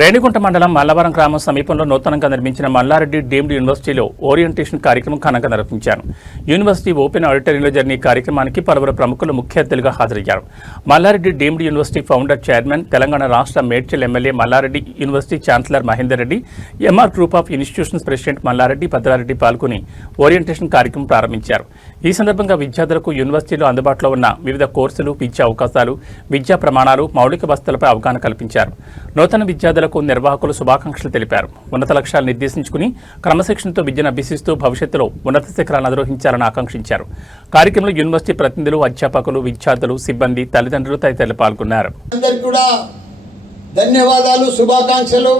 రేణిగుంట మండలం మల్లవరం గ్రామం సమీపంలో నూతనంగా నిర్మించిన మల్లారెడ్డి డీమ్డ్ యూనివర్సిటీలో ఓరియంటేషన్ కార్యక్రమం ఘనంగా నిర్వహించారు. యూనివర్సిటీ ఓపెన్ ఆడిటోరియంలో జరిగిన ఈ కార్యక్రమానికి పలువురు ప్రముఖులు ముఖ్య అతిథులుగా హాజరయ్యారు. Malla Reddy deemed university founder chairman, Telangana రాష్ట్ర Medchal MLA, Malla Reddy university chancellor Mahender Reddy, MR group of institutions president Malla Reddy Bhadra Reddy పాల్గొని ఓరియంటేషన్ కార్యక్రమం ప్రారంభించారు. ఈ సందర్భంగా విద్యార్థులకు యూనివర్సిటీలో అందుబాటులో ఉన్న వివిధ కోర్సులు, విద్యా అవకాశాలు, విద్యా ప్రమాణాలు, మౌలిక వసతులపై అవగాహన కల్పించారు. నూతన విద్యార్థులకు నిర్వాహకులు శుభాకాంక్షలు తెలిపారు. ఉన్నత లక్ష్యాలు నిర్దేశించుకుని క్రమశిక్షణతో విద్యను అభ్యసిస్తూ భవిష్యత్తులో ఉన్నత శిఖరాలను అధిరోహించాలని ఆకాంక్షించారు. కార్యక్రమంలో యూనివర్సిటీ ప్రతినిధులు, అధ్యాపకులు, విద్యార్థులు, సిబ్బంది, తల్లిదండ్రులు తదితరులు పాల్గొన్నారు. అందరికీ కూడా ధన్యవాదాలు, శుభాకాంక్షలు.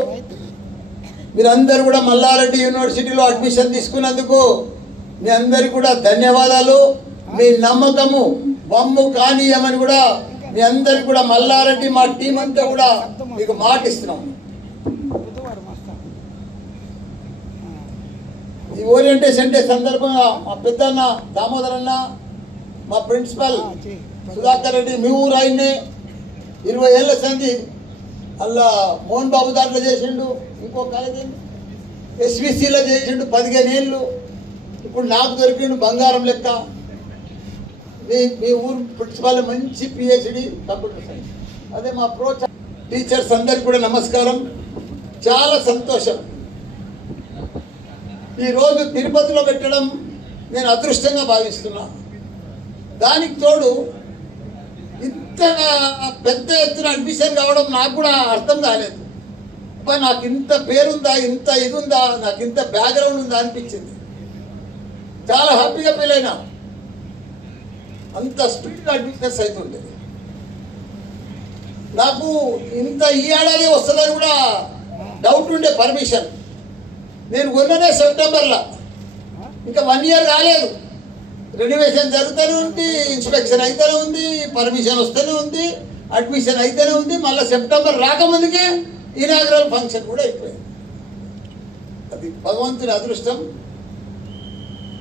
మీరందరూ కూడా మల్లారెడ్డి యూనివర్సిటీలో అడ్మిషన్ తీసుకున్నందుకు మీ అందరికీ కూడా ధన్యవాదాలు. మీ నమ్మకము వమ్ము కానీయమని కూడా మీ అందరికి కూడా మల్లారెడ్డి మా టీం అంతా కూడా మీకు మాట ఇస్తున్నాం. ఈ ఓరియంటేషన్ డే సందర్భంగా మా పెద్దన్న దామోదర్ అన్న, మా ప్రిన్సిపల్ సుధాకర్ రెడ్డి, మీ ఊరు ఆయన్నే 20 ఏళ్ళ సంది అలా మోహన్ బాబు దాంట్లో చేసిండు, ఇంకో కాలేజీ ఎస్విసిలో చేసిండు 15 ఏళ్ళు. ఇప్పుడు నాకు దొరికిండు బంగారం లెక్క. మీ ఊరు ప్రిన్సిపాల్ మంచి పిహెచ్డి కంప్యూటర్ సైన్స్. అదే మా టీచర్స్ అందరికి కూడా నమస్కారం. చాలా సంతోషం. ఈరోజు తిరుపతిలో పెట్టడం నేను అదృష్టంగా భావిస్తున్నా. దానికి తోడు ఇంత పెద్ద ఎత్తున అడ్మిషన్ కావడం నాకు కూడా అర్థం కాలేదు. నాకు ఇంత పేరుందా, ఇంత ఇది ఉందా, నాకు ఇంత బ్యాక్గ్రౌండ్ ఉందా అనిపించింది. చాలా హ్యాపీగా ఫీల్ అయినా. అంత స్పీడ్గా అడ్మిషన్స్ అవుతుండే. నాకు ఇంత ఈ ఏడాది వస్తుందని కూడా డౌట్ ఉండే. పర్మిషన్ నేను కొన్ననే సెప్టెంబర్లో, ఇంకా 1 ఇయర్ కాలేదు. రెన్యువేషన్ జరుగుతూనే ఉంది, ఇన్స్పెక్షన్ అయితేనే ఉంది, పర్మిషన్ వస్తూనే ఉంది, అడ్మిషన్ అయితేనే ఉంది. మళ్ళీ సెప్టెంబర్ రాకముందుకే ఇనాగ్రల్ ఫంక్షన్ కూడా అయిపోయింది. అది భగవంతుని అదృష్టం.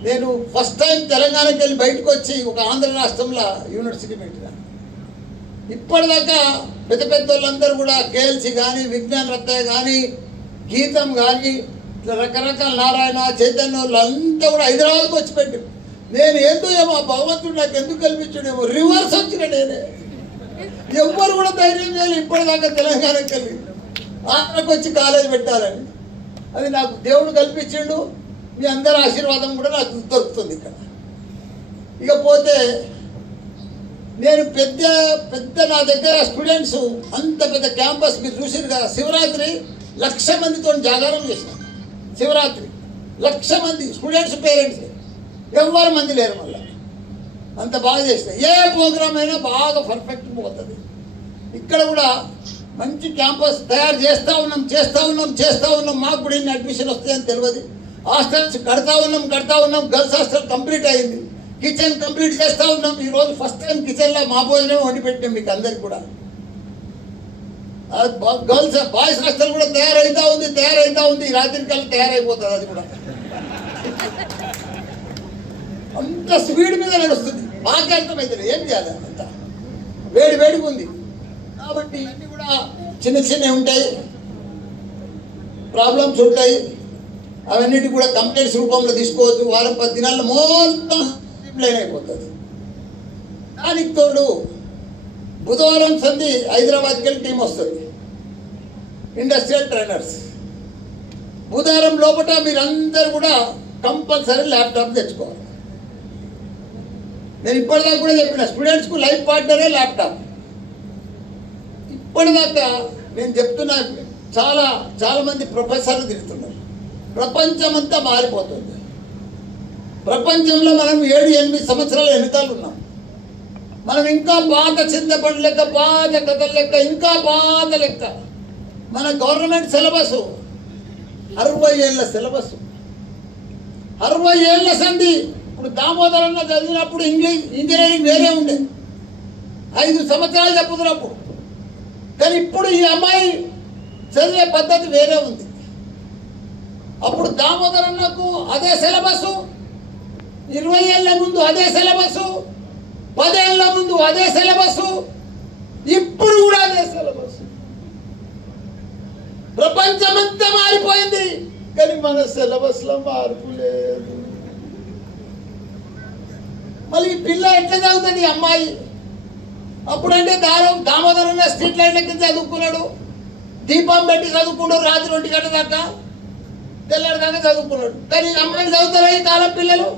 నేను ఫస్ట్ టైం తెలంగాణకి వెళ్ళి బయటకు వచ్చి ఒక ఆంధ్ర రాష్ట్రంలో యూనివర్సిటీ పెట్టినా. ఇప్పటిదాకా పెద్ద పెద్ద వాళ్ళందరూ కూడా కేఎల్సి కానీ, విజ్ఞాన్ రత్తయ్య కానీ, గీతం కానీ, ఇట్లా రకరకాల నారాయణ, చైతన్య వాళ్ళంతా కూడా హైదరాబాద్కి వచ్చి పెట్టి, నేను ఏందో ఏమో భగవంతుడు నాకు ఎందుకు కల్పించాడేమో రివర్స్ వచ్చిన నేనే. ఎవ్వరు కూడా ధైర్యం చేయాలి ఇప్పటిదాకా తెలంగాణకి వెళ్ళి ఆంధ్రాకి వచ్చి కాలేజ్ పెట్టాలని. అది నాకు దేవుడు కల్పించిండు. మీ అందరి ఆశీర్వాదం కూడా నాకు దొరుకుతుంది ఇక్కడ. ఇకపోతే నేను పెద్ద పెద్ద నా దగ్గర స్టూడెంట్స్ అంత పెద్ద క్యాంపస్ మీరు చూసారు కదా. శివరాత్రి 1,00,000 మందితో జాగారం చేసిన. శివరాత్రి 1,00,000 మంది స్టూడెంట్స్, పేరెంట్స్ ఎవరు మంది లేరు. మళ్ళీ అంత బాగా చేసిన. ఏ ప్రోగ్రామ్ అయినా బాగా పర్ఫెక్ట్ పోతుంది. ఇక్కడ కూడా మంచి క్యాంపస్ తయారు చేస్తూ ఉన్నాం. మాకు కూడా ఇన్ని అడ్మిషన్ వస్తాయని తెలియదు. హాస్టల్స్ కడతా ఉన్నాం. గర్ల్స్ హాస్టల్ కంప్లీట్ అయింది. కిచెన్ కంప్లీట్ చేస్తూ ఉన్నాం. ఈరోజు ఫస్ట్ టైం కిచెన్లో మా భోజనం వండి పెట్టాం మీకు అందరికి కూడా. గర్ల్స్ బాయ్స్ హాస్టల్ కూడా తయారైతా ఉంది. రాత్రి కల్లా తయారైపోతుంది. అది కూడా అంత స్పీడ్ మీద నడుస్తుంది. మాకే అర్థమైతే ఏం చేయాలి, అంత వేడిగా ఉంది. కాబట్టి ఇవన్నీ కూడా చిన్నవి ఉంటాయి, ప్రాబ్లమ్స్ ఉంటాయి. అవన్నిటి కూడా కంప్లైంట్స్ రూపంలో తీసుకోవద్దు. వారం 10 దినాల్లో మొత్తం లైన్ అయిపోతుంది. దానికి తోడు బుధవారం సంధి హైదరాబాద్కి వెళ్ళి టీం వస్తుంది, ఇండస్ట్రియల్ ట్రైనర్స్. బుధవారం లోపల మీరందరూ కూడా కంపల్సరీ ల్యాప్టాప్ తెచ్చుకోవాలి. నేను ఇప్పటిదాకా కూడా చెప్పిన స్టూడెంట్స్కు లైఫ్ పార్ట్నరే ల్యాప్టాప్. ఇప్పటిదాకా నేను చెప్తున్నా, చాలా మంది ప్రొఫెసర్లు తిరుగుతున్నారు. ప్రపంచం అంతా మారిపోతుంది. ప్రపంచంలో మనం 7-8 సంవత్సరాల వెనుకాలు ఉన్నాం. మనం ఇంకా పాత చింతపండు లెక్క, పాత కథల లెక్క, ఇంకా పాత లెక్క. మన గవర్నమెంట్ సిలబస్ 60 ఏళ్ళ సిలబస్, 60 ఏళ్ళ సంధి. ఇప్పుడు దామోదరంగా చదివినప్పుడు ఇంజనీరింగ్ వేరే ఉండే, 5 సంవత్సరాలు చెప్పుతున్నప్పుడు. కానీ ఇప్పుడు ఈ అమ్మాయి చదివే పద్ధతి వేరే ఉంది. అప్పుడు దామోదరన్నకు అదే సిలబస్, 20 ఏళ్ళ ముందు అదే సిలబస్, 10 ఏళ్ళ ముందు అదే సిలబస్, ఇప్పుడు కూడా అదే సిలబస్. ప్రపంచమంతా మారిపోయింది, కానీ మన సిలబస్లో మార్పు లేదు. మళ్ళీ ఈ పిల్ల ఎట్లా చదువుతుంది ఈ అమ్మాయి? అప్పుడంటే దామోదరన్న స్ట్రీట్ లైట్ల కింద చదువుకున్నాడు, దీపం పెట్టి చదువుకున్నాడు, రాత్రి 1 గంట దాకా తెల్లారి దాకా చదువుకున్నాడు. కానీ అమ్మాయిని చదువుతారా ఈ కాలం పిల్లలు?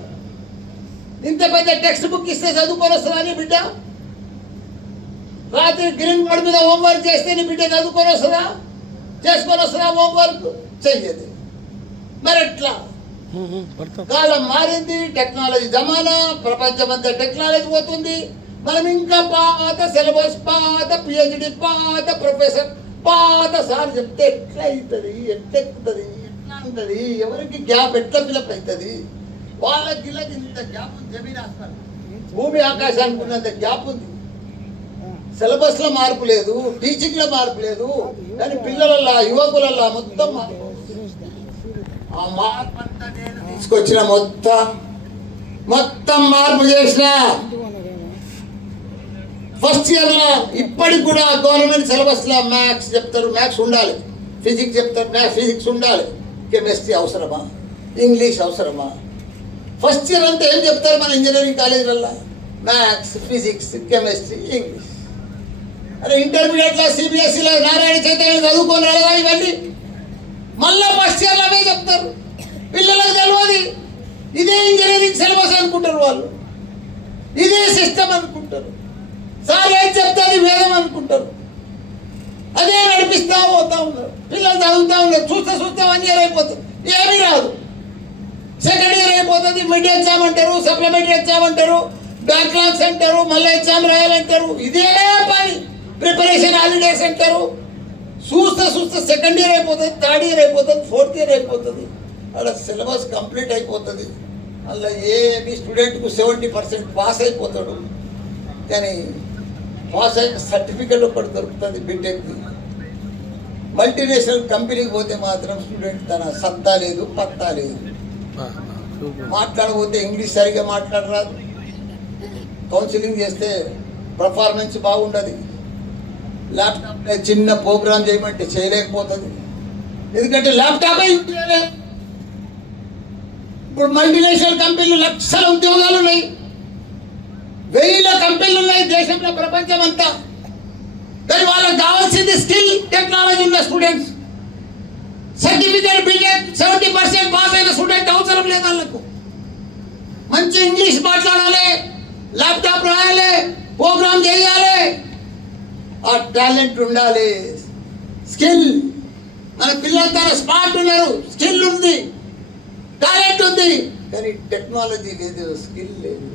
ఇంత పెద్ద టెక్స్ట్ బుక్ ఇస్తే చదువుకొని వస్తుందా నీ బిడ్డ? రాత్రి గ్రీన్ బోర్డ్ మీద హోంవర్క్ చేస్తే నీ బిడ్డ చదువుకొని వస్తుందా? చేసుకొని వస్తుందా? హోంవర్క్ చెయ్యదు. మరి ఎట్లా? కాలం మారింది, టెక్నాలజీ జమానా, ప్రపంచమంతా టెక్నాలజీ పోతుంది. మనం ఇంకా పాత సిలబస్, పాత పిహెచ్డి, పాత ప్రొఫెసర్, పాత సార్ చెప్తే ఎట్లా అవుతుంది, ఎట్లా ఎక్కుతుంది, ఎట్లా ఉంటుంది? ఎవరికి గ్యాప్ ఎట్లా ఫిలప్ అవుతుంది? వాళ్ళకి ఇంత గ్యాప్ ఉంది. జమీన్ ఆస్మాన్, భూమి ఆకాశానికి ఉన్నంత గ్యాప్ ఉంది. సిలబస్లో మార్పు లేదు, టీచింగ్లో మార్పు లేదు, కానీ పిల్లలల్లా, యువకులల్లా మొత్తం మార్పు. ఆ మార్పు అంతా నేను తీసుకొచ్చిన, మొత్తం మార్పు చేసిన. ఫస్ట్ ఇయర్లో ఇప్పటికి కూడా గవర్నమెంట్ సిలబస్లో మ్యాథ్స్ చెప్తారు, మ్యాథ్స్ ఉండాలి. ఫిజిక్స్ చెప్తారు, ఫిజిక్స్ ఉండాలి. కెమిస్ట్రీ అవసరమా? ఇంగ్లీష్ అవసరమా? ఫస్ట్ ఇయర్ అంతా ఏం చెప్తారు మన ఇంజనీరింగ్ కాలేజీలలో? Maths, physics, chemistry, English. అరే ఇంటర్మీడియట్లో సిబిఎస్ఈలో నారాయణ చైతన్య చదువుకొని రాలేదా ఇవన్నీ? మళ్ళా ఫస్ట్ ఇయర్లో అవే చెప్తారు. పిల్లలకు తెలియదు. ఇదే ఇంజనీరింగ్ సిలబస్ అనుకుంటారు వాళ్ళు, ఇదే సిస్టమ్ అనుకుంటారు. సార్ ఏం చెప్తే అది వేదం అనుకుంటారు. అదే నడిపిస్తా పోతా ఉన్నారు. పిల్లలు చదువుతూ ఉన్నారు. చూస్తే 1 ఇయర్ అయిపోతుంది, ఏమీ రాదు. సెకండ్ ఇయర్ అయిపోతుంది, మిడ్ ఎగ్జామ్ అంటారు, సప్లిమెంటరీ ఎగ్జామ్ అంటారు, బ్యాక్లాగ్స్ అంటారు, మళ్ళీ ఎగ్జామ్ రాయాలంటారు. ఇదే పని. ప్రిపరేషన్ హాలిడేస్ అంటారు. చూస్తే సెకండ్ ఇయర్ అయిపోతుంది, థర్డ్ ఇయర్ అయిపోతుంది, ఫోర్త్ ఇయర్ అయిపోతుంది. అక్కడ సిలబస్ కంప్లీట్ అయిపోతుంది. అలా ఏమి స్టూడెంట్కు 70% పాస్ అయిపోతాడు, కానీ పాస్ అయిన సర్టిఫికెట్ ఒకటి దొరుకుతుంది బీటెక్ది. మల్టీనేషనల్ కంపెనీకి పోతే మాత్రం స్టూడెంట్ తన సత్తా లేదు, పత్తా లేదు. మాట్లాడబోతే ఇంగ్లీష్ సరిగా మాట్లాడరాదు. కౌన్సిలింగ్ చేస్తే పర్ఫార్మెన్స్ బాగుండదు. ల్యాప్టాప్ చిన్న ప్రోగ్రామ్ చేయమంటే చేయలేకపోతుంది, ఎందుకంటే ల్యాప్టాపే యూజ్ చేయలేదు. ఇప్పుడు మల్టీనేషనల్ కంపెనీలు లక్షల ఉద్యోగాలు ఉన్నాయి, 1000 కంపెనీలు ఉన్నాయి దేశంలో, ప్రపంచం అంతా. కానీ వాళ్ళకి కావాల్సింది స్కిల్, టెక్నాలజీ ఉన్న స్టూడెంట్స్. సర్టిఫికేట్ బీటెక్ 70% పాస్ అయిన స్టూడెంట్ అవసరం లేదు వాళ్ళకు. మంచి ఇంగ్లీష్ మాట్లాడాలి, ల్యాప్టాప్ రాయాలి, ప్రోగ్రామ్ చేయాలి, ఆ టాలెంట్ ఉండాలి, స్కిల్. మన పిల్లలు తన స్మార్ట్ ఉన్నారు, స్కిల్ ఉంది, టాలెంట్ ఉంది, కానీ టెక్నాలజీ లేదు, స్కిల్ లేదు.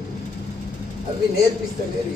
అవి నేర్పిస్తలేరు.